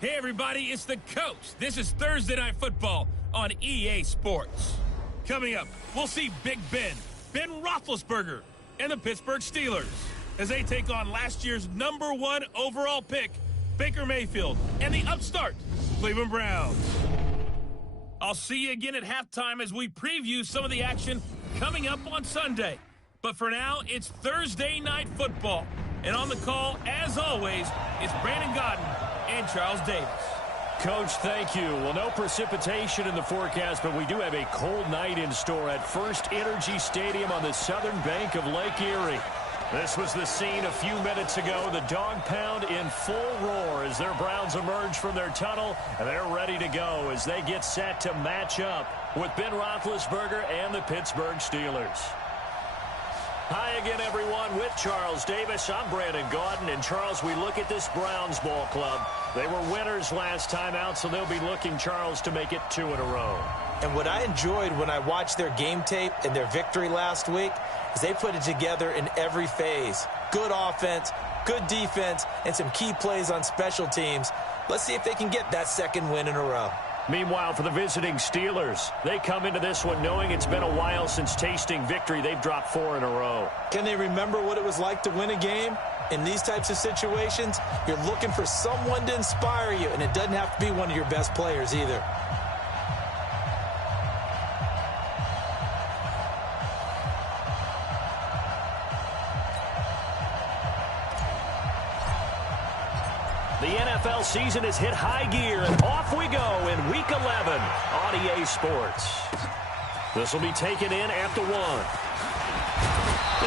Hey everybody, it's the coach. This is Thursday Night Football on EA Sports. Coming up, we'll see Big Ben Roethlisberger, and the Pittsburgh Steelers as they take on last year's #1 overall pick, Baker Mayfield, and the upstart Cleveland Browns. I'll see you again at halftime as we preview some of the action coming up on Sunday. But for now, it's Thursday Night Football. And on the call, as always, it's Brandon Godden and Charles Davis. Coach, thank you. Well, no precipitation in the forecast, but we do have a cold night in store at First Energy Stadium on the southern bank of Lake Erie. This was the scene a few minutes ago. The dog pound in full roar as their Browns emerge from their tunnel, and they're ready to go as they get set to match up with Ben Roethlisberger and the Pittsburgh Steelers. Hi again, everyone, with Charles Davis. I'm Brandon Gaudin. And, Charles, we look at this Browns ball club. They were winners last time out, so they'll be looking, Charles, to make it 2 in a row. And what I enjoyed when I watched their game tape and their victory last week is they put it together in every phase. Good offense, good defense, and some key plays on special teams. Let's see if they can get that second win in a row. Meanwhile, for the visiting Steelers, they come into this one knowing it's been a while since tasting victory. They've dropped 4 in a row. Can they remember what it was like to win a game? In these types of situations, you're looking for someone to inspire you, and it doesn't have to be one of your best players either. The NFL season has hit high gear, and off we go in Week 11 on EA Sports. This will be taken in at the 1.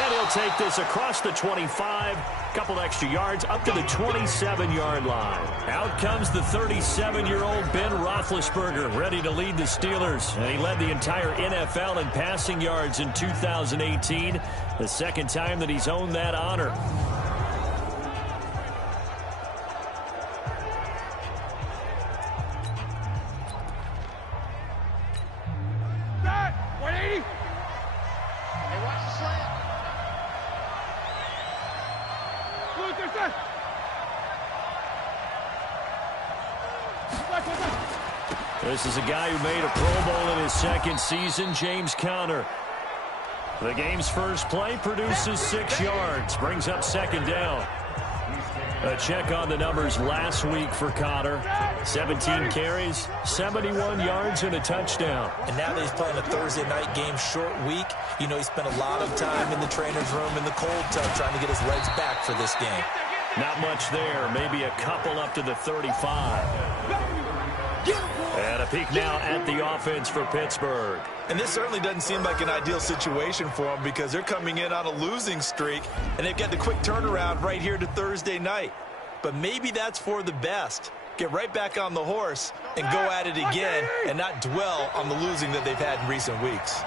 And he'll take this across the 25, couple extra yards, up to the 27-yard line. Out comes the 37-year-old Ben Roethlisberger, ready to lead the Steelers. And he led the entire NFL in passing yards in 2018, the second time that he's owned that honor. This is a guy who made a Pro Bowl in his second season, James Conner. The game's first play produces 6 yards, brings up second down. A check on the numbers last week for Conner. 17 carries, 71 yards, and a touchdown. And now that he's playing a Thursday night game, short week, you know he spent a lot of time in the trainer's room in the cold tub trying to get his legs back for this game. Not much there, maybe a couple up to the 35. And a peek now at the offense for Pittsburgh. And this certainly doesn't seem like an ideal situation for them because they're coming in on a losing streak, and they've got the quick turnaround right here to Thursday night. But maybe that's for the best. Get right back on the horse and go at it again and not dwell on the losing that they've had in recent weeks.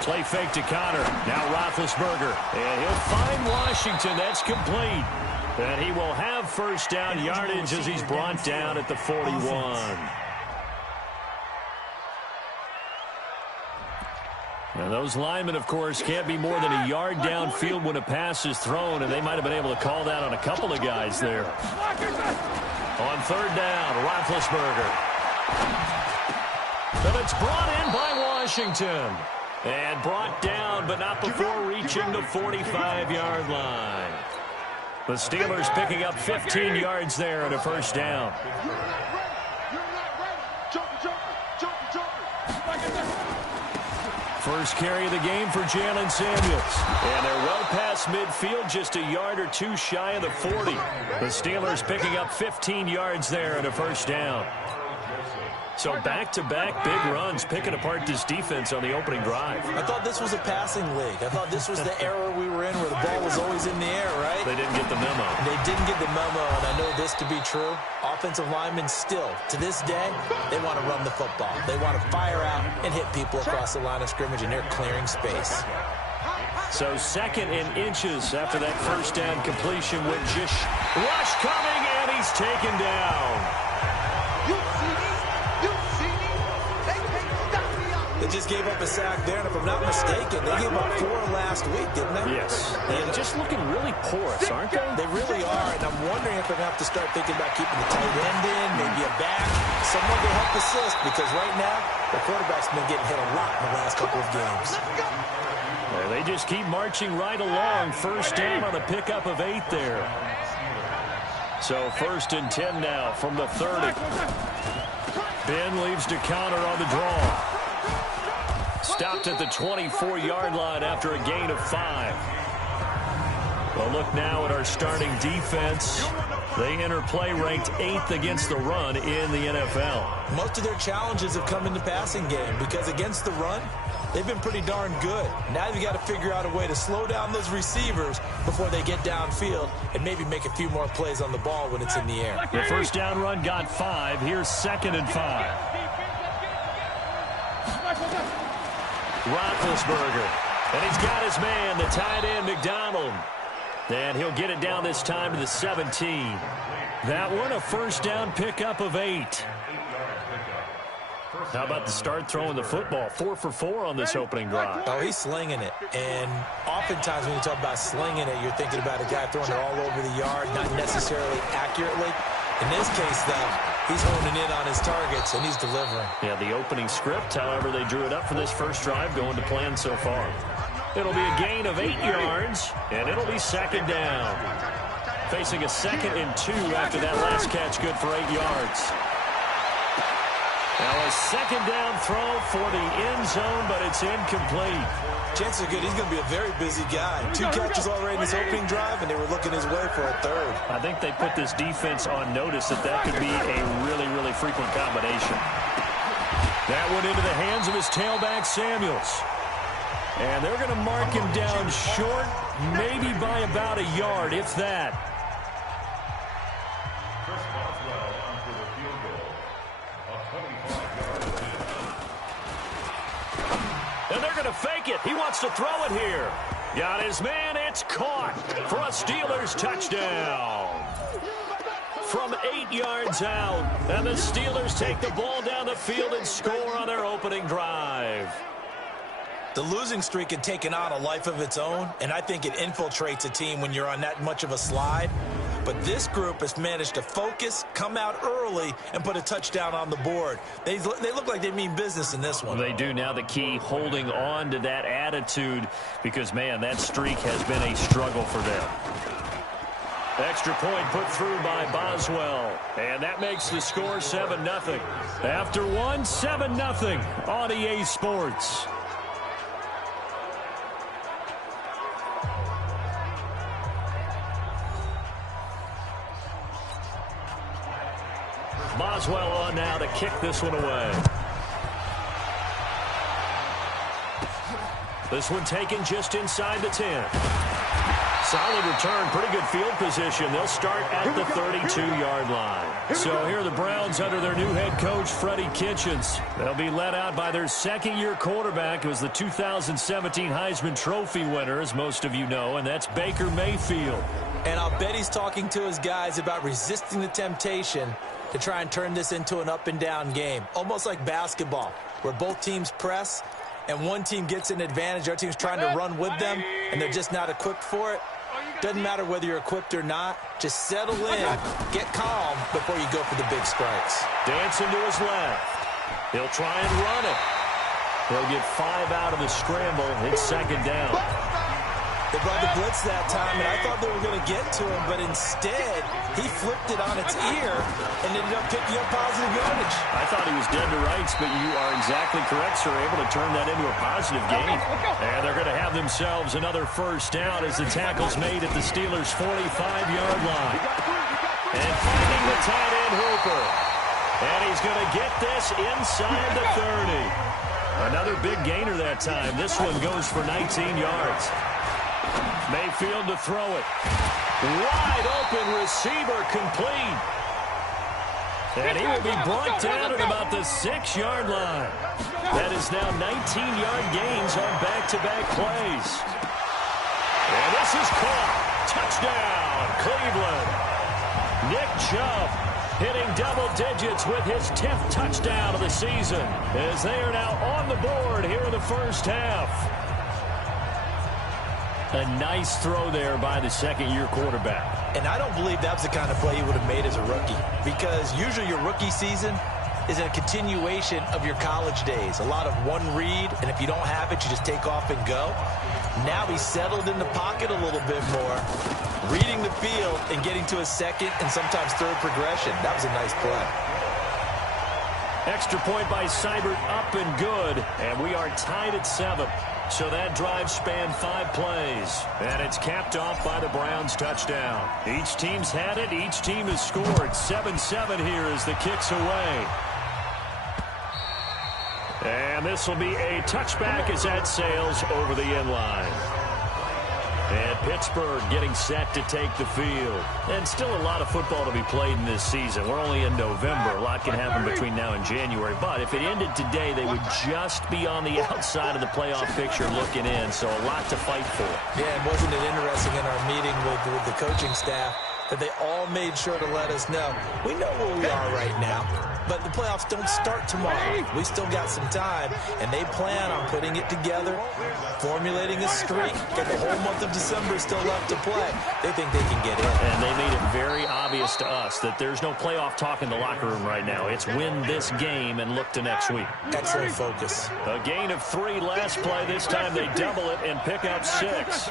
Play fake to Conner. Now Roethlisberger. And he'll find Washington. That's complete. And he will have first down yardage as he's brought down at the 41. And those linemen, of course, can't be more than a yard downfield when a pass is thrown, and they might have been able to call that on a couple of guys there. On third down, Roethlisberger. And it's brought in by Washington. And brought down, but not before reaching the 45-yard line. The Steelers picking up 15 yards there and a first down. First carry of the game for Jalen Samuels. And they're well past midfield, just a yard or two shy of the 40. The Steelers picking up 15 yards there and a first down. So back-to-back big runs, picking apart this defense on the opening drive. I thought this was a passing league. I thought this was the era we were in where the ball was always in the air, right? They didn't get the memo. They didn't get the memo, and I know this to be true. Offensive linemen still, to this day, they want to run the football. They want to fire out and hit people across the line of scrimmage, and they're clearing space. So second in inches after that first down completion with just rush coming, and he's taken down. They just gave up a sack there, and if I'm not mistaken, they gave up 4 last week, didn't they? Yes. They're just looking really porous, aren't they? They really are, and I'm wondering if they're going to have to start thinking about keeping the tight end in, maybe a back, someone to help assist, because right now, the quarterback's been getting hit a lot in the last couple of games. Well, they just keep marching right along. First down on a pickup of 8 there. So 1st and 10 now from the 30. Ben leaves to counter on the draw. Stopped at the 24-yard line after a gain of 5. Well, look now at our starting defense. They enter play ranked 8th against the run in the NFL. Most of their challenges have come in the passing game because against the run, they've been pretty darn good. Now you've got to figure out a way to slow down those receivers before they get downfield and maybe make a few more plays on the ball when it's in the air. The first down run got 5. Here's 2nd and 5. Roethlisberger. And he's got his man, the tight end, McDonald. And he'll get it down this time to the 17. That one, a first down pickup of 8. How about the start throwing the football? 4 for 4 on this opening drive. Oh, he's slinging it. And oftentimes when you talk about slinging it, you're thinking about a guy throwing it all over the yard, not necessarily accurately. In this case, though, he's honing in on his targets, and he's delivering. Yeah, the opening script, however, they drew it up for this first drive, going to plan so far. It'll be a gain of 8 yards, and it'll be 2nd down. Facing a 2nd and 2 after that last catch, good for 8 yards. Now a 2nd down throw for the end zone, but it's incomplete. Chances are good he's going to be a very busy guy. 2 catches already in his opening drive, and they were looking his way for a 3rd. I think they put this defense on notice that could be a really, really frequent combination. That went into the hands of his tailback, Samuels. And they're going to mark him down short, maybe by about a yard, if that. And they're going to fake it. He wants to throw it here. Got his man. It's caught for a Steelers touchdown. From 8 yards out. And the Steelers take the ball down the field and score on their opening drive. The losing streak had taken on a life of its own, and I think it infiltrates a team when you're on that much of a slide. But this group has managed to focus, come out early, and put a touchdown on the board. They look like they mean business in this one. They do. Now the key, holding on to that attitude, because, man, that streak has been a struggle for them. Extra point put through by Boswell. And that makes the score 7-0. After one, 7-0 on EA Sports. Boswell on now to kick this one away. This one taken just inside the 10. Solid return, pretty good field position. They'll start at the 32-yard line. So here are the Browns under their new head coach, Freddie Kitchens. They'll be led out by their second-year quarterback, who was the 2017 Heisman Trophy winner, as most of you know, and that's Baker Mayfield. And I'll bet he's talking to his guys about resisting the temptation to try and turn this into an up-and-down game, almost like basketball, where both teams press and one team gets an advantage, our team's trying to run with them, and they're just not equipped for it. Doesn't matter whether you're equipped or not. Just settle in, get calm before you go for the big strikes. Dancing to his left. He'll try and run it. He'll get 5 out of the scramble. It's 2nd down. They brought the blitz that time, and I thought they were going to get to him, but instead, he flipped it on its ear and ended up picking up positive yardage. I thought he was dead to rights, but you are exactly correct, sir. Able to turn that into a positive gain. And they're going to have themselves another first down as the tackle's made at the Steelers' 45-yard line. And finding the tight end, Hooper. And he's going to get this inside the 30. Another big gainer that time. This one goes for 19 yards. Mayfield to throw it. Wide open receiver, complete. And he will be brought down at about the 6-yard line. That is now 19-yard gains on back-to-back plays. And this is caught. Touchdown, Cleveland. Nick Chubb hitting double digits with his 10th touchdown of the season, as they are now on the board here in the first half. A nice throw there by the second-year quarterback. And I don't believe that was the kind of play he would have made as a rookie, because usually your rookie season is a continuation of your college days. A lot of one read, and if you don't have it, you just take off and go. Now he's settled in the pocket a little bit more, reading the field and getting to a second and sometimes third progression. That was a nice play. Extra point by Seibert, up and good, and we are tied at 7. So that drive spanned 5 plays, and it's capped off by the Browns' touchdown. Each team's had it. Each team has scored. 7-7 here as the kick's away. And this will be a touchback as that sails over the end line. And Pittsburgh getting set to take the field. And still a lot of football to be played in this season. We're only in November. A lot can happen between now and January. But if it ended today, they would just be on the outside of the playoff picture looking in. So a lot to fight for. Yeah, and wasn't it interesting in our meeting with the coaching staff that they all made sure to let us know, we know where we are right now, but the playoffs don't start tomorrow. We still got some time, and they plan on putting it together, formulating a streak, get the whole month of December still left to play. They think they can get in. And they made it very obvious to us that there's no playoff talk in the locker room right now. It's win this game and look to next week. Excellent focus. A gain of 3 last play. This time they double it and pick up 6.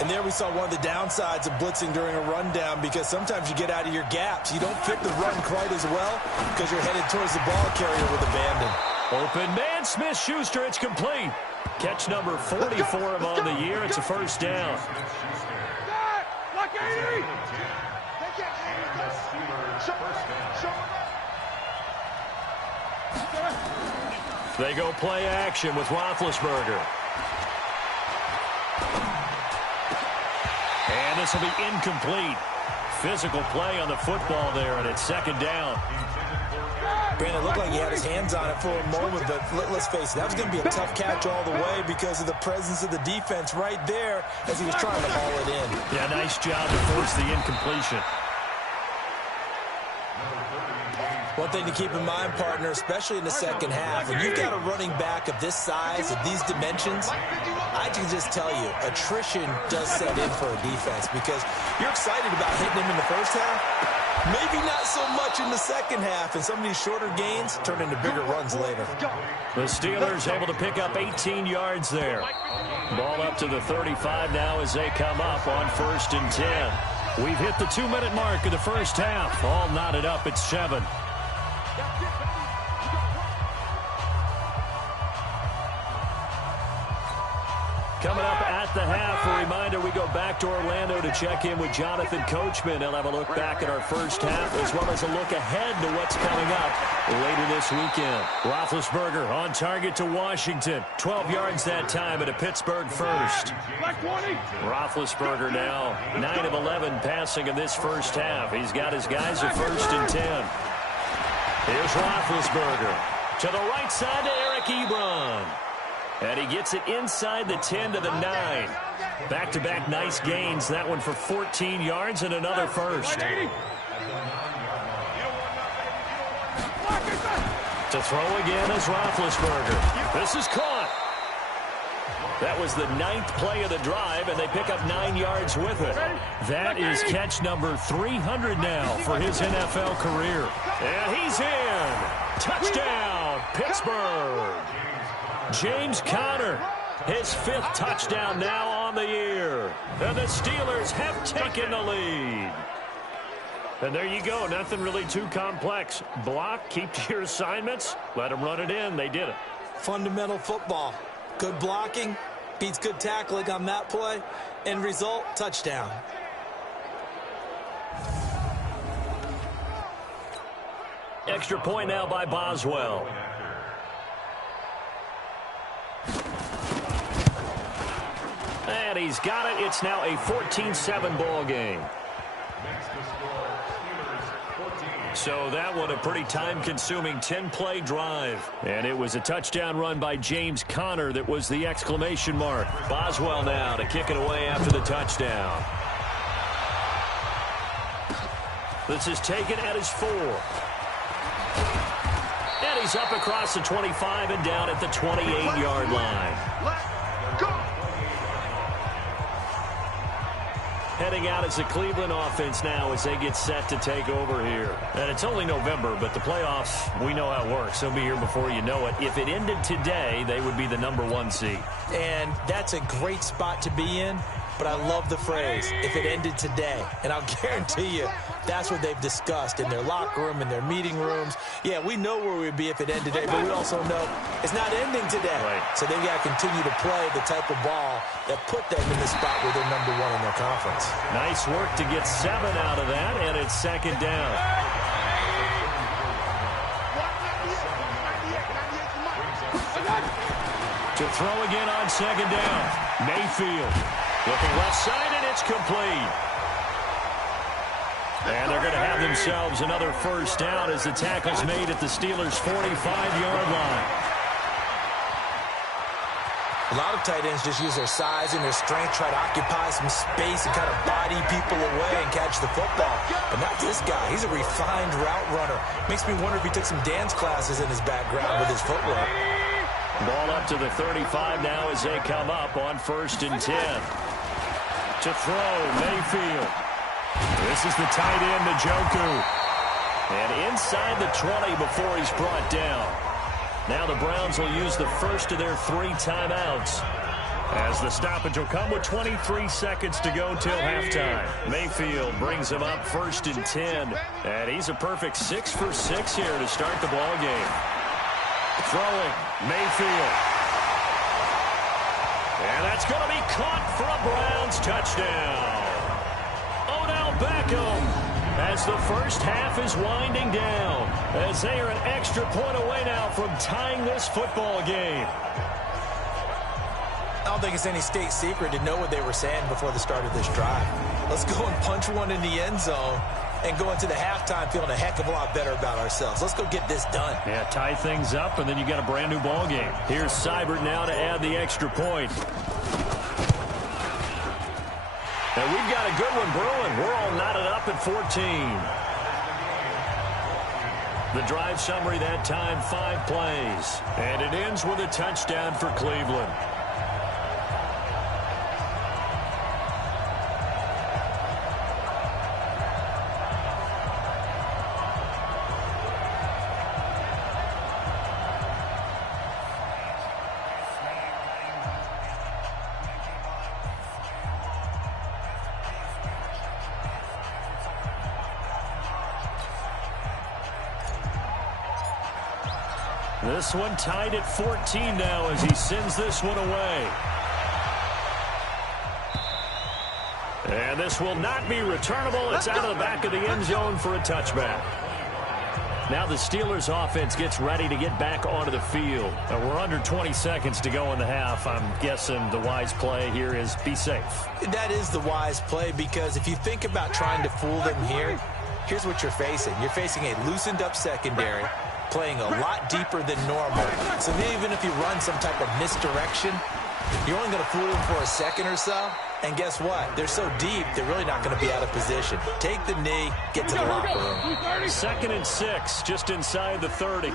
And there we saw one of the downsides of blitzing during a rundown, because sometimes you get out of your gaps. You don't fit the run quite as well because you're headed towards the ball carrier with abandon. Open man, Smith-Schuster, it's complete. Catch number 40 for him on the year. It's a first down. They go play action with Roethlisberger. And this will be incomplete. Physical play on the football there, and it's second down. Brandon, it looked like he had his hands on it for a moment, but let's face it, that was going to be a tough catch all the way because of the presence of the defense right there as he was trying to haul it in. Yeah, nice job to force the incompletion. One thing to keep in mind, partner, especially in the second half, when you've got a running back of this size, of these dimensions, I can just tell you, attrition does set in for a defense because you're excited about hitting him in the first half. Maybe not so much in the second half, and some of these shorter gains turn into bigger runs later. The Steelers able to pick up 18 yards there. Ball up to the 35 now as they come up on 1st and 10. We've hit the 2-minute mark of the first half. All knotted up at 7. Coming up at the half, a reminder, we go back to Orlando to check in with Jonathan Coachman. He'll have a look back at our first half as well as a look ahead to what's coming up later this weekend. Roethlisberger on target to Washington. 12 yards that time at a Pittsburgh first. Roethlisberger now 9 of 11 passing in this first half. He's got his guys at 1st and 10. Here's Roethlisberger to the right side to Eric Ebron. And he gets it inside the 10 to the 9. Back-to-back nice gains. That one for 14 yards and another first. To throw again is Roethlisberger. This is caught. That was the 9th play of the drive, and they pick up 9 yards with it. That is catch number 300 now for his NFL career. And he's in. Touchdown, Pittsburgh. James Conner, his 5th touchdown now on the year. And the Steelers have taken the lead. And there you go. Nothing really too complex. Block, keep to your assignments, let them run it in. They did it. Fundamental football. Good blocking beats good tackling on that play. End result, touchdown. Extra point now by Boswell. And he's got it. It's now a 14-7 ball game. So that one a pretty time-consuming 10-play drive. And it was a touchdown run by James Conner that was the exclamation mark. Boswell now to kick it away after the touchdown. This is taken at his 4. And he's up across the 25 and down at the 28-yard line. Let's go! Heading out as the Cleveland offense now as they get set to take over here. And it's only November, but the playoffs, we know how it works. They'll be here before you know it. If it ended today, they would be the #1 seed. And that's a great spot to be in, but I love the phrase, if it ended today. And I'll guarantee you, that's what they've discussed in their locker room, in their meeting rooms. Yeah, we know where we'd be if it ended today, but we also know it's not ending today. Right. So they've got to continue to play the type of ball that put them in the spot where they're #1 in their conference. Nice work to get 7 out of that, and it's second down. To throw again on second down. Mayfield looking left side, and it's complete. And they're going to have themselves another first down as the tackle's made at the Steelers' 45-yard line. A lot of tight ends just use their size and their strength, try to occupy some space and kind of body people away and catch the football. But not this guy. He's a refined route runner. Makes me wonder if he took some dance classes in his background with his footwork. Ball up to the 35 now as they come up on 1st and 10. To throw, Mayfield. This is the tight end, Njoku. And inside the 20 before he's brought down. Now the Browns will use the first of their 3 timeouts, as the stoppage will come with 23 seconds to go till halftime. Mayfield brings him up 1st and 10. And he's a perfect 6 for 6 here to start the ball game. Throwing, Mayfield. And that's going to be caught for a Browns touchdown. Odell Beckham, as the first half is winding down, as they are an extra point away now from tying this football game. I don't think it's any state secret to know what they were saying before the start of this drive. Let's go and punch one in the end zone and go into the halftime feeling a heck of a lot better about ourselves. Let's go get this done. Yeah, tie things up, and then you got a brand new ball game. Here's Seibert now to add the extra point. And we've got a good one brewing. We're all knotted up at 14. The drive summary that time, 5 plays. And it ends with a touchdown for Cleveland. This one tied at 14 now as he sends this one away. And this will not be returnable. It's out of the back of the end zone for a touchback. Now the Steelers offense gets ready to get back onto the field. We're under 20 seconds to go in the half. I'm guessing the wise play here is be safe. That is the wise play, because if you think about trying to fool them here, here's what you're facing. You're facing a loosened up secondary, playing a lot deeper than normal. So even if you run some type of misdirection, you're only going to fool them for a second or so. And guess what? They're so deep, they're really not going to be out of position. Take the knee, get to the locker room. 2nd and 6, just inside the 30.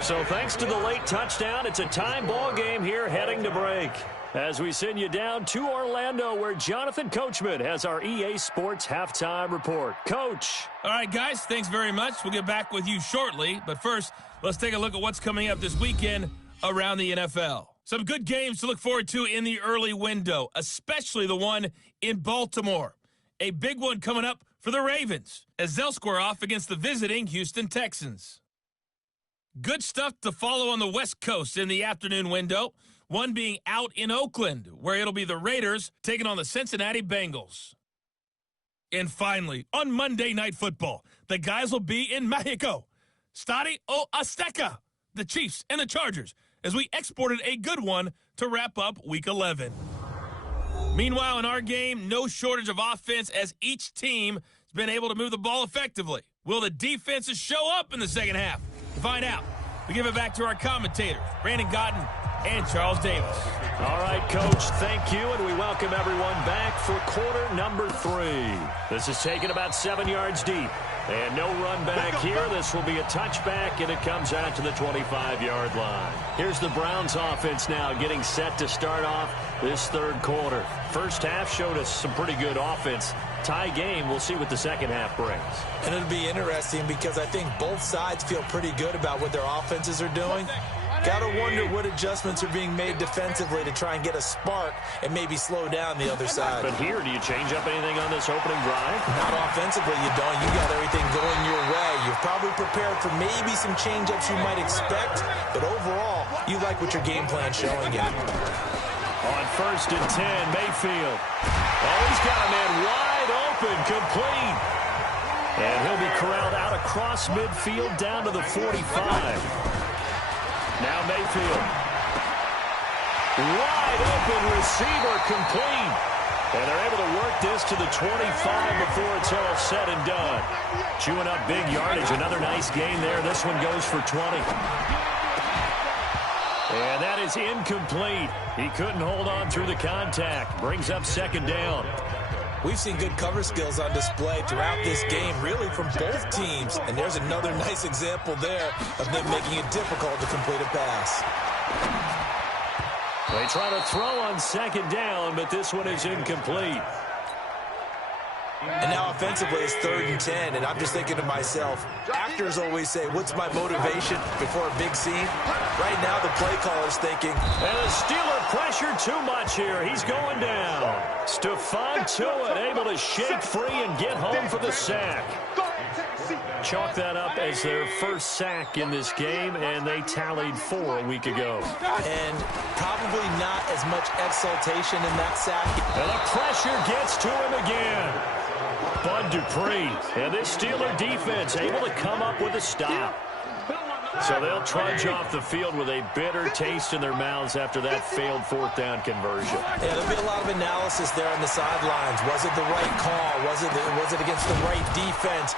So thanks to the late touchdown, it's a time ball game here heading to break. As we send you down to Orlando, where Jonathan Coachman has our EA Sports Halftime Report. Coach. All right, guys, thanks very much. We'll get back with you shortly. But first, let's take a look at what's coming up this weekend around the NFL. Some good games to look forward to in the early window, especially the one in Baltimore. A big one coming up for the Ravens as they'll square off against the visiting Houston Texans. Good stuff to follow on the West Coast in the afternoon window. One being out in Oakland, where it'll be the Raiders taking on the Cincinnati Bengals. And finally, on Monday Night Football, the guys will be in Mexico. Estadio Azteca, the Chiefs and the Chargers, as we exported a good one to wrap up Week 11. Meanwhile, in our game, no shortage of offense as each team has been able to move the ball effectively. Will the defenses show up in the second half? To find out, we give it back to our commentators, Brandon Gotten, and Charles Davis. All right, Coach, thank you, and we welcome everyone back for quarter number 3. This is taken about 7 yards deep. And no run back here. This will be a touchback, and it comes out to the 25-yard line. Here's the Browns offense now getting set to start off this third quarter. First half showed us some pretty good offense. Tie game. We'll see what the second half brings. And it'll be interesting because I think both sides feel pretty good about what their offenses are doing. Got to wonder what adjustments are being made defensively to try and get a spark and maybe slow down the other side. But here, do you change up anything on this opening drive? Not offensively, you don't. You got everything going your way. You've probably prepared for maybe some change-ups you might expect, but overall, you like what your game plan's showing you. On 1st and 10, Mayfield. Oh, he's got a man wide open, complete. And he'll be corralled out across midfield down to the 45. Now Mayfield. Wide open receiver, complete. And they're able to work this to the 25 before it's all said and done. Chewing up big yardage. Another nice gain there. This one goes for 20. And that is incomplete. He couldn't hold on through the contact. Brings up 2nd down. We've seen good cover skills on display throughout this game, really from both teams. And there's another nice example there of them making it difficult to complete a pass. They try to throw on 2nd down, but this one is incomplete. And now offensively it's 3rd and 10, and I'm just thinking to myself, actors always say, what's my motivation before a big scene? Right now the play caller's thinking. And the Steeler pressure too much here. He's going down. Stephon Tuitt able to shake free and get home for the sack. Chalk that up as their first sack in this game, and they tallied 4 a week ago. And probably not as much exultation in that sack. And the pressure gets to him again. Bud Dupree, and this Steeler defense able to come up with a stop. So they'll trudge off the field with a bitter taste in their mouths after that failed 4th down conversion. Yeah, there'll be a lot of analysis there on the sidelines. Was it the right call? Was it against the right defense?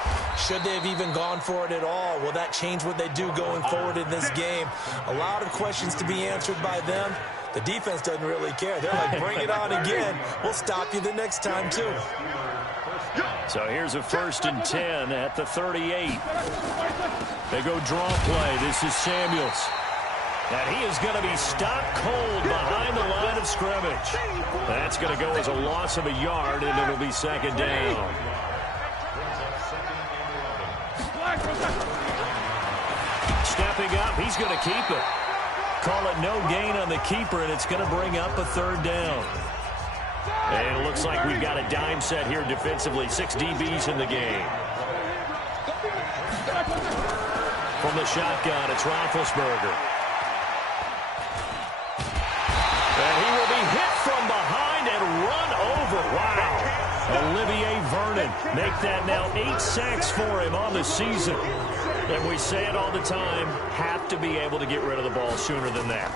Should they have even gone for it at all? Will that change what they do going forward in this game? A lot of questions to be answered by them. The defense doesn't really care. They're like, bring it on again. We'll stop you the next time, too. So here's a 1st and 10 at the 38. They go draw play. This is Samuels. And he is going to be stopped cold behind the line of scrimmage. That's going to go as a loss of a yard, and it'll be 2nd down. Stepping up, he's going to keep it. Call it no gain on the keeper, and it's going to bring up a 3rd down. And it looks like we've got a dime set here defensively. 6 DBs in the game. From the shotgun, it's Roethlisberger. And he will be hit from behind and run over. Wow. Olivier Vernon make that now 8 sacks for him on the season. And we say it all the time, have to be able to get rid of the ball sooner than that.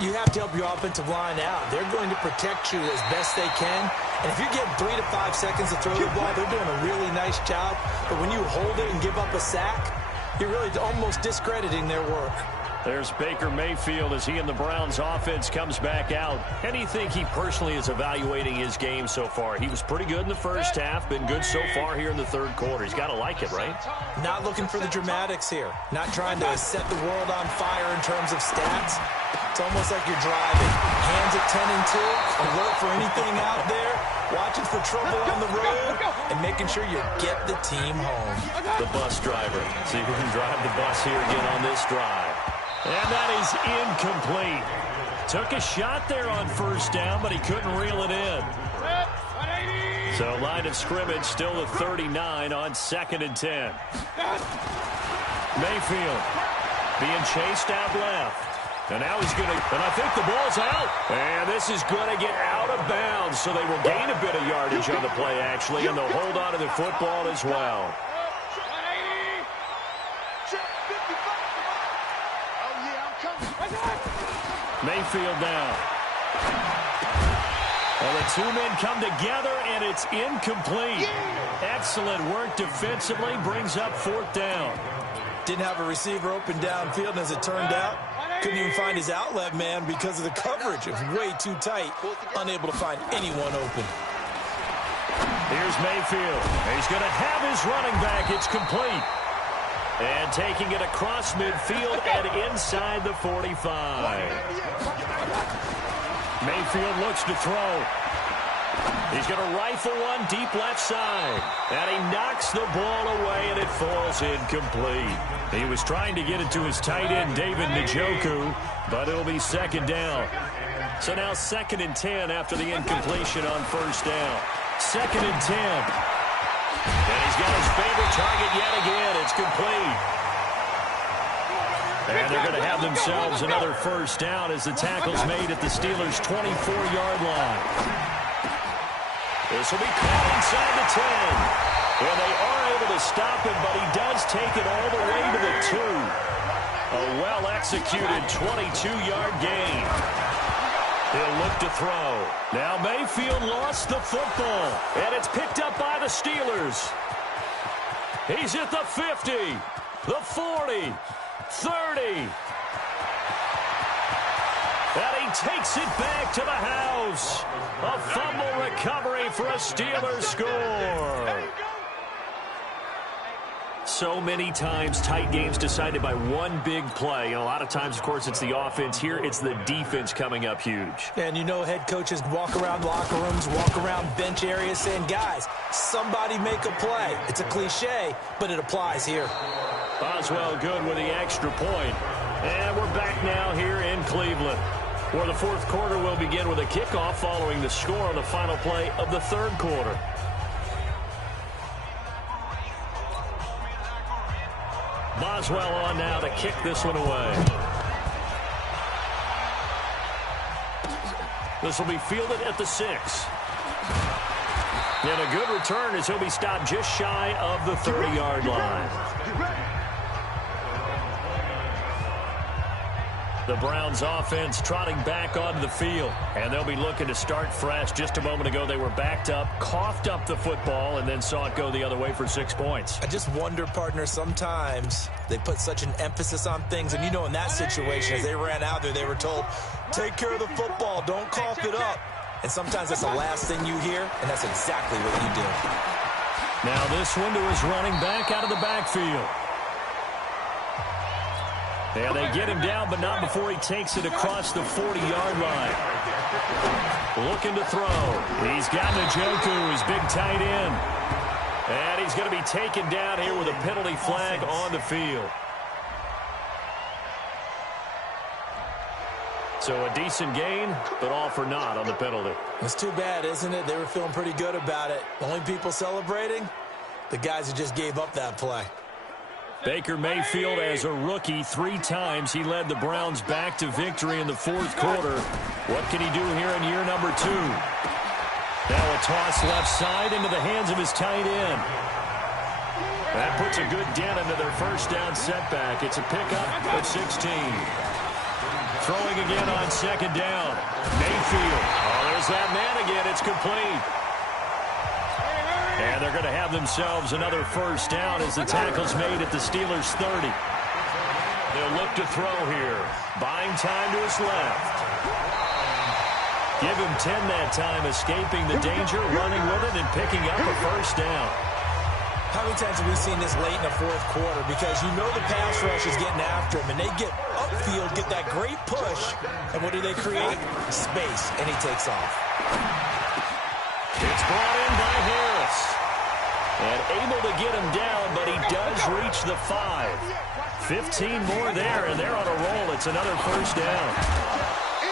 You have to help your offensive line out. They're going to protect you as best they can. And if you're getting 3 to 5 seconds to throw the ball, they're doing a really nice job. But when you hold it and give up a sack, you're really almost discrediting their work. There's Baker Mayfield as he and the Browns offense comes back out. How do you think he personally is evaluating his game so far? He was pretty good in the first half, been good so far here in the third quarter. He's got to like it, right? Not looking for the dramatics here. Not trying to set the world on fire in terms of stats. It's almost like you're driving. Hands at 10 and 2. Alert for anything out there. Watching for trouble on the road. And making sure you get the team home. The bus driver. See who can drive the bus here again on this drive. And that is incomplete. Took a shot there on first down, but he couldn't reel it in. So line of scrimmage still at 39 on 2nd and 10. Mayfield being chased out left. And now he's going to, and I think the ball's out. And this is going to get out of bounds, so they will gain a bit of yardage on the play, actually, and they'll hold on to the football as well. Mayfield now. Well, the two men come together, and it's incomplete. Excellent work defensively, brings up 4th down. Didn't have a receiver open downfield, and as it turned out, Couldn't even find his outlet man because of the coverage. It was way too tight. Unable to find anyone open. Here's Mayfield. He's going to have his running back. It's complete. And taking it across midfield and inside the 45. Mayfield looks to throw. He's going to rifle one deep left side. And he knocks the ball away, and it falls incomplete. He was trying to get it to his tight end, David Njoku, but it'll be second down. So now 2nd and 10 after the incompletion on first down. 2nd and 10. And he's got his favorite target yet again. It's complete. And they're going to have themselves another first down as the tackle's made at the Steelers' 24-yard line. This will be caught inside the 10. And they are able to stop him, but he does take it all the way to the 2. A well-executed 22-yard gain. He'll look to throw. Now Mayfield lost the football, and it's picked up by the Steelers. He's at the 50, the 40, 30. And he takes it back to the house. A fumble recovery for a Steelers score. So many times, tight games decided by one big play. And a lot of times, of course, it's the offense. Here, it's the defense coming up huge. And you know head coaches walk around locker rooms, walk around bench areas saying, guys, somebody make a play. It's a cliche, but it applies here. Boswell good with the extra point. And we're back now here in Cleveland, where the fourth quarter will begin with a kickoff following the score on the final play of the third quarter. Boswell on now to kick this one away. This will be fielded at the 6. And a good return as he'll be stopped just shy of the 30-yard line. The Browns offense trotting back onto the field, and they'll be looking to start fresh. Just a moment ago, they were backed up, coughed up the football, and then saw it go the other way for 6 points. I just wonder, partner, sometimes they put such an emphasis on things, and you know in that situation, as they ran out there, they were told, take care of the football, don't cough it up. And sometimes that's the last thing you hear, and that's exactly what you do. Now this one to his running back out of the backfield. And they get him down, but not before he takes it across the 40-yard line. Looking to throw. He's got Njoku, his big tight end. And he's going to be taken down here with a penalty flag on the field. So a decent gain, but all for naught on the penalty. It's too bad, isn't it? They were feeling pretty good about it. The only people celebrating, the guys who just gave up that play. Baker Mayfield, as a rookie, 3 times he led the Browns back to victory in the fourth quarter. What can he do here in year number 2? Now a toss left side into the hands of his tight end. That puts a good dent into their first down setback. It's a pickup of 16. Throwing again on second down. Mayfield. Oh, there's that man again. It's complete. And they're going to have themselves another first down as the tackle's made at the Steelers' 30. They'll look to throw here. Buying time to his left. Give him 10 that time, escaping the danger, running with it, and picking up a first down. How many times have we seen this late in the fourth quarter? Because you know the pass rush is getting after him, and they get upfield, get that great push, and what do they create? Space, and he takes off. It's brought in by Harris. And able to get him down, but he does reach the 5. 15 more there, and they're on a roll. It's another first down.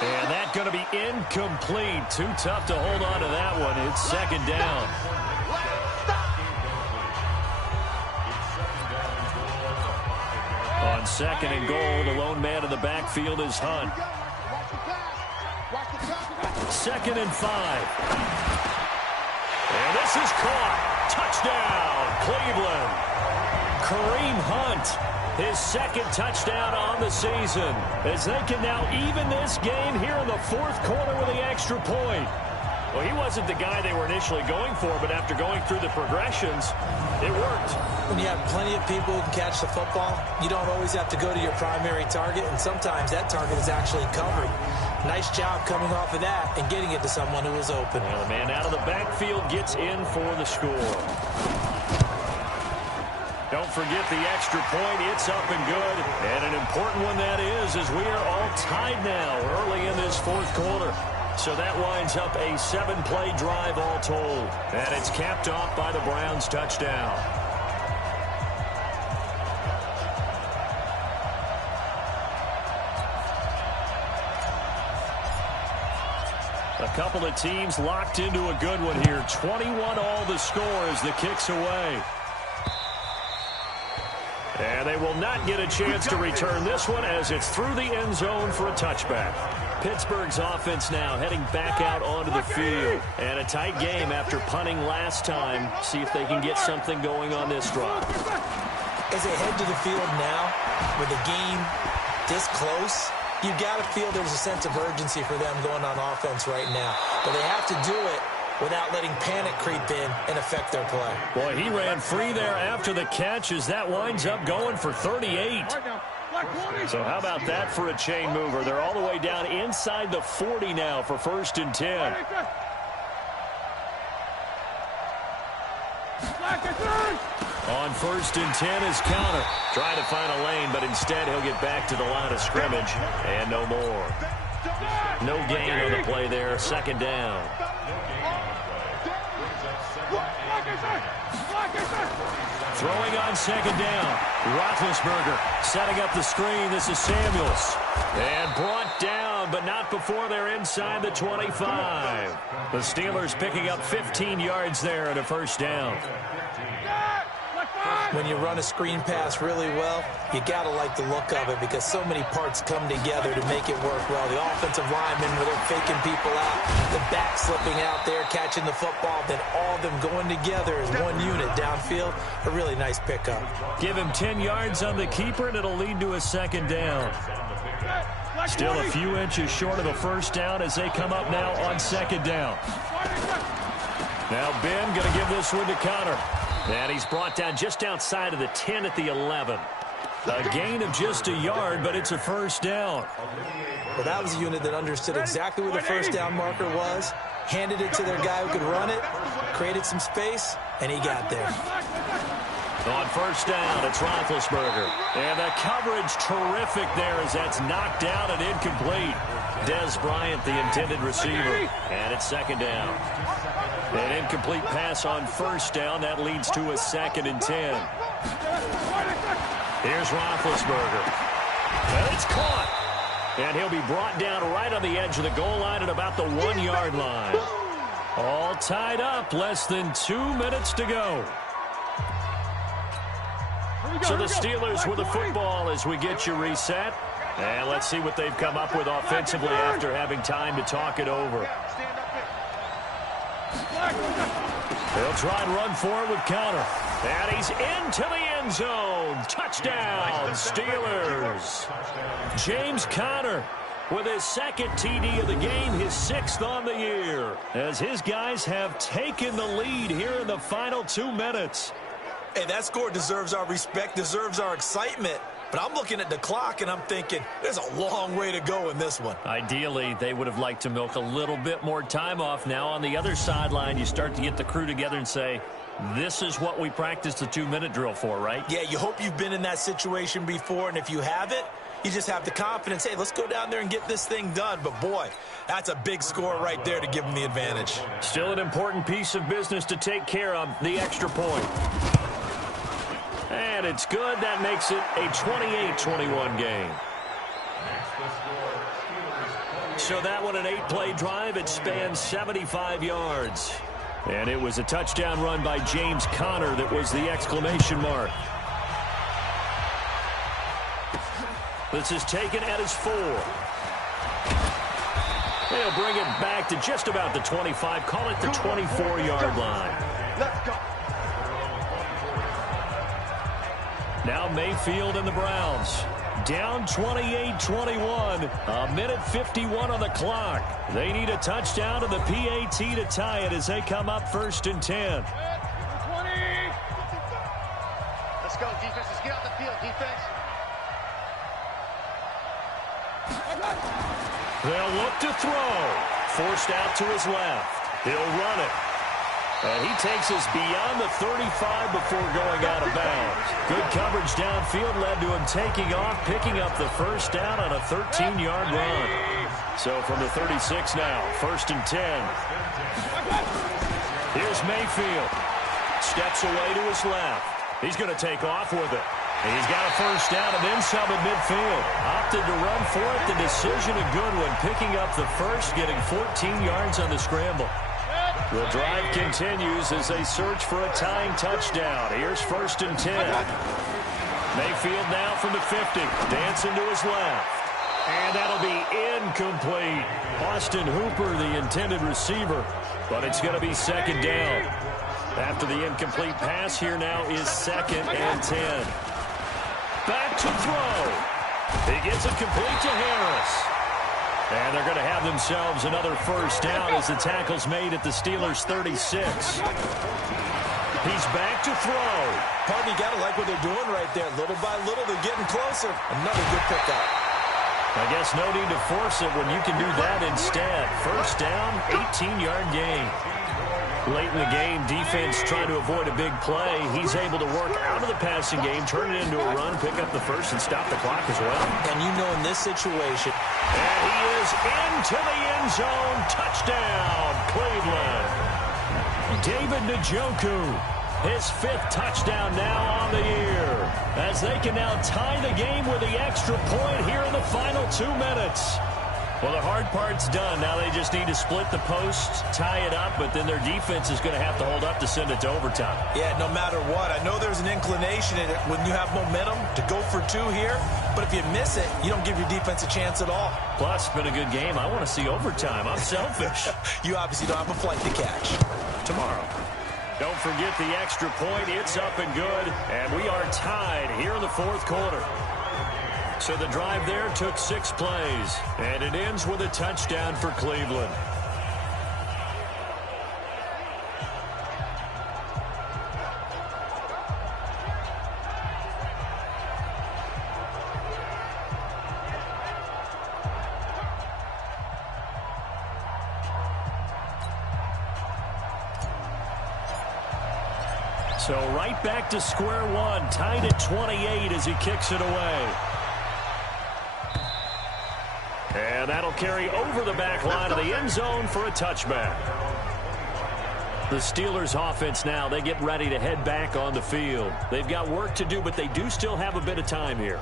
And that's going to be incomplete. Too tough to hold on to that one. It's second down. On second and goal, the lone man in the backfield is Hunt. 2nd and 5. And this is caught. Touchdown, Cleveland. Kareem Hunt, his 2nd touchdown on the season, as they can now even this game here in the fourth quarter with the extra point. Well, he wasn't the guy they were initially going for, but after going through the progressions, it worked. When you have plenty of people who can catch the football, you don't always have to go to your primary target, and sometimes that target is actually covered. Nice job coming off of that and getting it to someone who was open. Well, the man out of the backfield gets in for the score. Don't forget the extra point. It's up and good. And an important one that is, as we are all tied now early in this fourth quarter. So that winds up a 7-play drive all told. And it's capped off by the Browns' touchdown. A couple of teams locked into a good one here. 21-all the score as the kick's away. And they will not get a chance to return this one as it's through the end zone for a touchback. Pittsburgh's offense now heading back out onto the field. And a tight game after punting last time. See if they can get something going on this drive. As they head to the field now, with the game this close, you got to feel there's a sense of urgency for them going on offense right now. But they have to do it without letting panic creep in and affect their play. Boy, he ran free there after the catch as that winds up going for 38. So how about that for a chain mover? They're all the way down inside the 40 now for 1st and 10. On 1st and 10 is Counter. Trying to find a lane, but instead he'll get back to the line of scrimmage. And no more. No gain on the play there. 2nd down. Throwing on 2nd down. Roethlisberger setting up the screen. This is Samuels. And brought down, but not before they're inside the 25. The Steelers picking up 15 yards there and a 1st down. When you run a screen pass really well, you got to like the look of it because so many parts come together to make it work well. The offensive linemen, where they're faking people out, the back slipping out there, catching the football, then all of them going together as one unit downfield. A really nice pickup. Give him 10 yards on the keeper, and it'll lead to a 2nd down. Still a few inches short of a 1st down as they come up now on 2nd down. Now Ben going to give this one to Counter. And he's brought down just outside of the 10 at the 11. A gain of just a yard, but it's a 1st down. Well, that was a unit that understood exactly where the 1st down marker was, handed it to their guy who could run it, created some space, and he got there. On 1st down, it's Roethlisberger. And the coverage terrific there as that's knocked down and incomplete. Dez Bryant, the intended receiver. And it's 2nd down. An incomplete pass on 1st down. That leads to a 2nd and 10. Here's Roethlisberger. And it's caught. And he'll be brought down right on the edge of the goal line at about the 1-yard line. All tied up. Less than 2 minutes to go. So the Steelers with the football as we get you reset. And let's see what they've come up with offensively after having time to talk it over. They'll try and run forward with Counter. And he's into the end zone. Touchdown, Steelers. James Conner with his 2nd TD of the game, his 6th on the year, as his guys have taken the lead here in the final 2 minutes. Hey, that score deserves our respect, deserves our excitement. But I'm looking at the clock, and I'm thinking there's a long way to go in this one. Ideally, they would have liked to milk a little bit more time off. Now, on the other sideline, you start to get the crew together and say, this is what we practiced the 2-minute drill for, right? Yeah, you hope you've been in that situation before, and if you haven't, you just have the confidence, hey, let's go down there and get this thing done. But, boy, that's a big score right there to give them the advantage. Still an important piece of business to take care of, the extra point. And it's good. That makes it a 28-21 game. So that one, an 8-play drive. It spans 75 yards. And it was a touchdown run by James Conner that was the exclamation mark. This is taken at his 4. They'll bring it back to just about the 25. Call it the 24-yard line. Let's go. Now Mayfield and the Browns. down 28-21. A minute 51 on the clock. They need a touchdown to the PAT to tie it as they come up 1st and 10. Let's go, defense. Let's get off the field, defense. They'll look to throw. Forced out to his left. He'll run it. And he takes us beyond the 35 before going out of bounds. Good coverage downfield led to him taking off, picking up the first down on a 13-yard run. So from the 36 now, 1st and 10. Here's Mayfield. Steps away to his left. He's going to take off with it. And he's got a first down and then some at midfield. Opted to run for it. The decision a good one. Picking up the first, getting 14 yards on the scramble. The drive continues as they search for a tying touchdown. Here's 1st and 10. Mayfield now from the 50. Dancing to his left. And that'll be incomplete. Austin Hooper, the intended receiver. But it's going to be 2nd down. After the incomplete pass, here now is 2nd and 10. Back to throw. He gets it complete to Harris. And they're going to have themselves another first down as the tackle's made at the Steelers' 36. He's back to throw. Pardon, you got to like what they're doing right there. Little by little, they're getting closer. Another good pickup. I guess no need to force it when you can do that instead. First down, 18-yard gain. Late in the game, defense trying to avoid a big play. He's able to work out of the passing game, turn it into a run, pick up the first, and stop the clock as well. And you know in this situation. And he is into the end zone. Touchdown, Cleveland. David Njoku, his 5th touchdown now on the year. As they can now tie the game with the extra point here in the final 2 minutes. Well, the hard part's done. Now they just need to split the posts, tie it up, but then their defense is going to have to hold up to send it to overtime. Yeah, no matter what. I know there's an inclination in it when you have momentum to go for 2 here, but if you miss it, you don't give your defense a chance at all. Plus, it's been a good game. I want to see overtime. I'm selfish. You obviously don't have a flight to catch. Tomorrow. Don't forget the extra point. It's up and good, and we are tied here in the 4th quarter. So the drive there took 6 plays, and it ends with a touchdown for Cleveland. So right back to square one, tied at 28 as he kicks it away. And that'll carry over the back line of the end zone for a touchback. The Steelers offense now, they get ready to head back on the field. They've got work to do, but they do still have a bit of time here.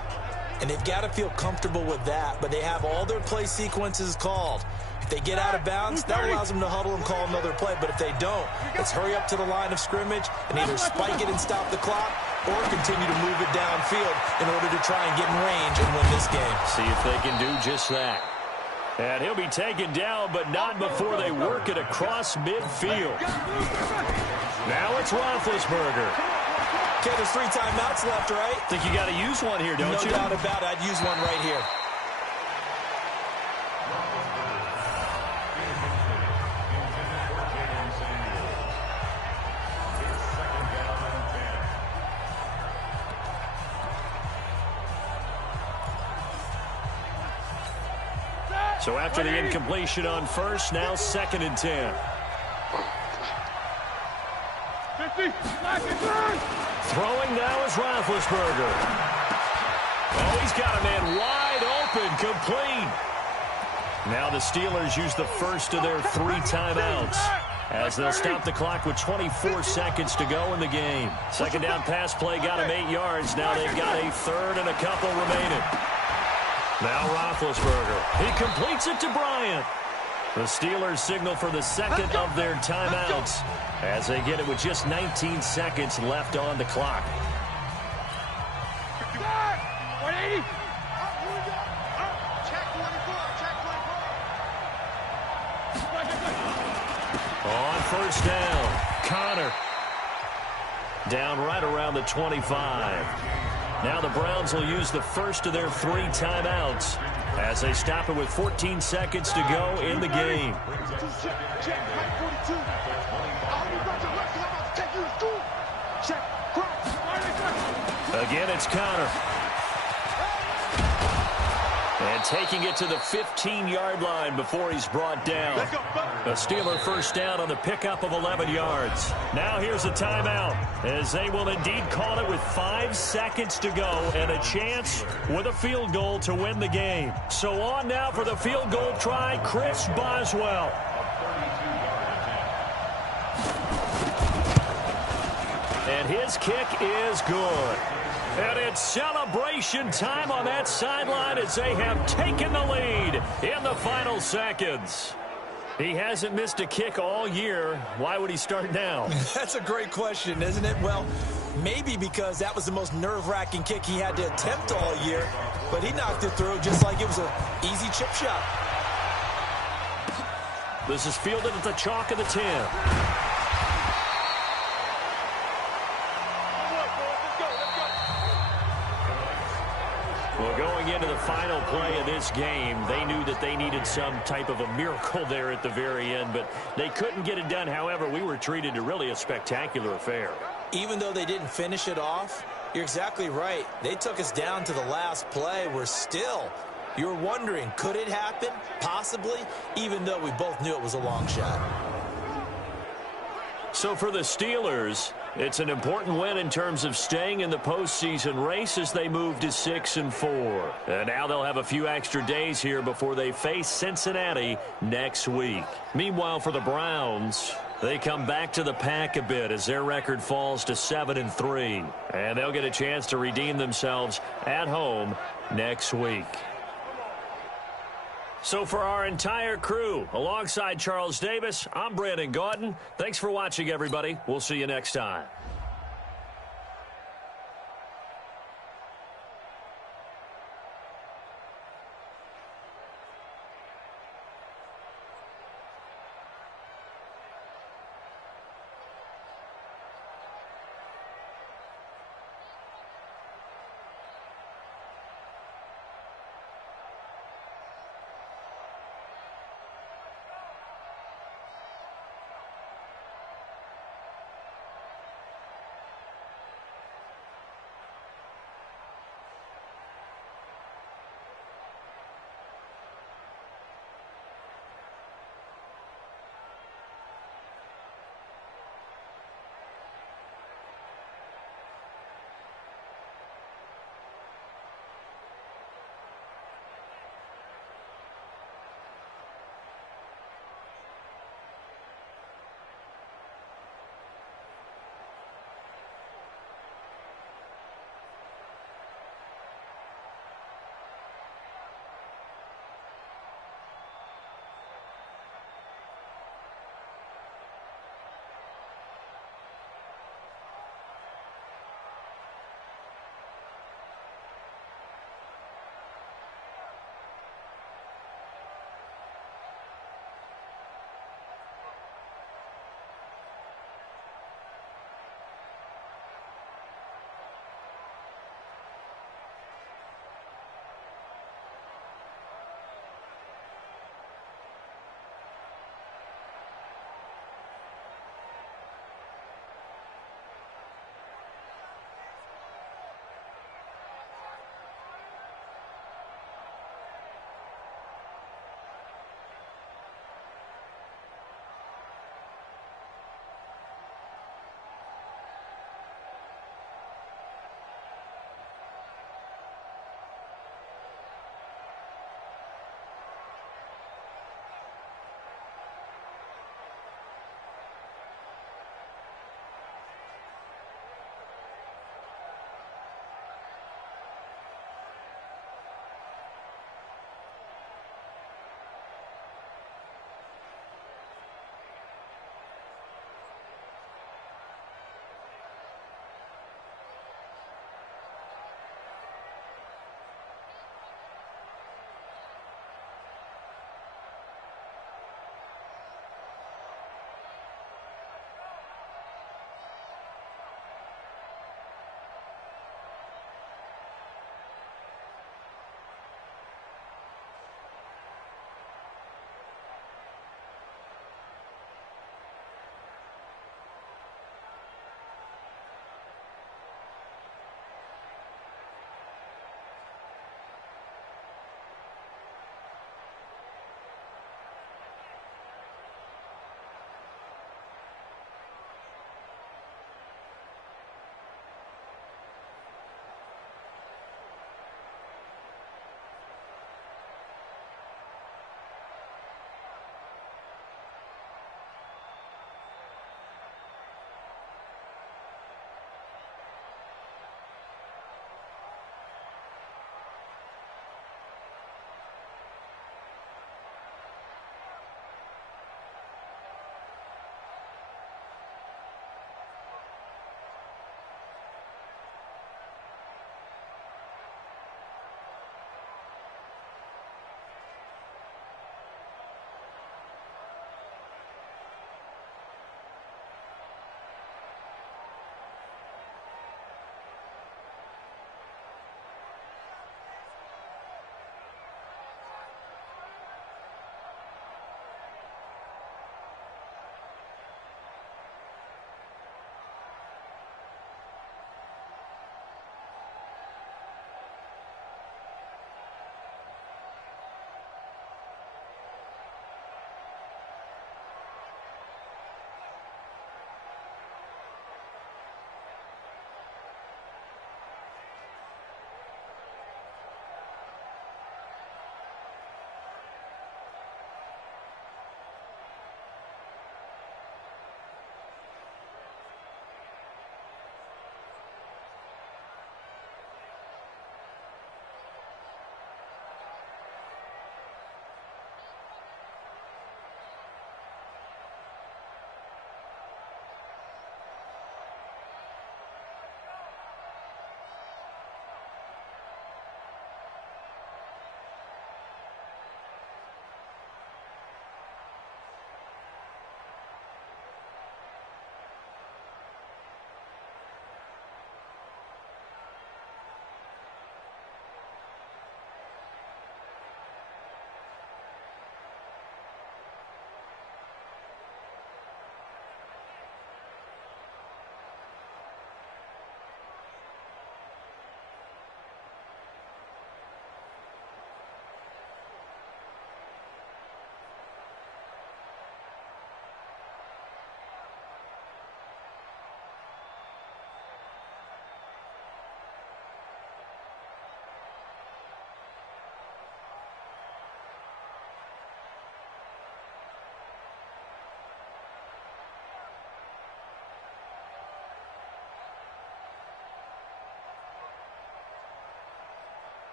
And they've got to feel comfortable with that, but they have all their play sequences called. If they get out of bounds, that allows them to huddle and call another play. But if they don't, let's hurry up to the line of scrimmage and either spike it and stop the clock or continue to move it downfield in order to try and get in range and win this game. See if they can do just that. And he'll be taken down, but not before they work it across midfield. Now it's Roethlisberger. Okay, there's 3 timeouts left, right? Think you got to use one here, don't you? No doubt about it. I'd use one right here. So after the incompletion on first, now 2nd and 10. 50, Throwing now is Roethlisberger. Oh, he's got a man wide open, complete. Now the Steelers use the first of their 3 timeouts as they'll stop the clock with 24 seconds to go in the game. 2nd down pass play got him 8 yards. Now they've got a 3rd and a couple remaining. Now Roethlisberger. He completes it to Bryant. The Steelers signal for the 2nd of their timeouts as they get it with just 19 seconds left on the clock. 180. On first down, Connor. Down right around the 25. Now the Browns will use the first of their 3 timeouts as they stop it with 14 seconds to go in the game. Again, it's Connor. And taking it to the 15-yard line before he's brought down. A Steeler first down on the pickup of 11 yards. Now here's a timeout as they will indeed call it with 5 seconds to go and a chance with a field goal to win the game. So on now for the field goal try, Chris Boswell. And his kick is good. And it's celebration time on that sideline as they have taken the lead in the final seconds. He hasn't missed a kick all year. Why would he start now? That's a great question, isn't it? Well, maybe because that was the most nerve-wracking kick he had to attempt all year, but he knocked it through just like it was an easy chip shot. This is fielded at the chalk of the 10. Well, going into the final play of this game, they knew that they needed some type of a miracle there at the very end, but they couldn't get it done. However, we were treated to really a spectacular affair. Even though they didn't finish it off, you're exactly right. They took us down to the last play. We're still, you were wondering, could it happen? Possibly, even though we both knew it was a long shot. So for the Steelers, it's an important win in terms of staying in the postseason race as they move to 6-4. And now they'll have a few extra days here before they face Cincinnati next week. Meanwhile, for the Browns, they come back to the pack a bit as their record falls to 7-3. And they'll get a chance to redeem themselves at home next week. So for our entire crew, alongside Charles Davis, I'm Brandon Gaudin. Thanks for watching, everybody. We'll see you next time.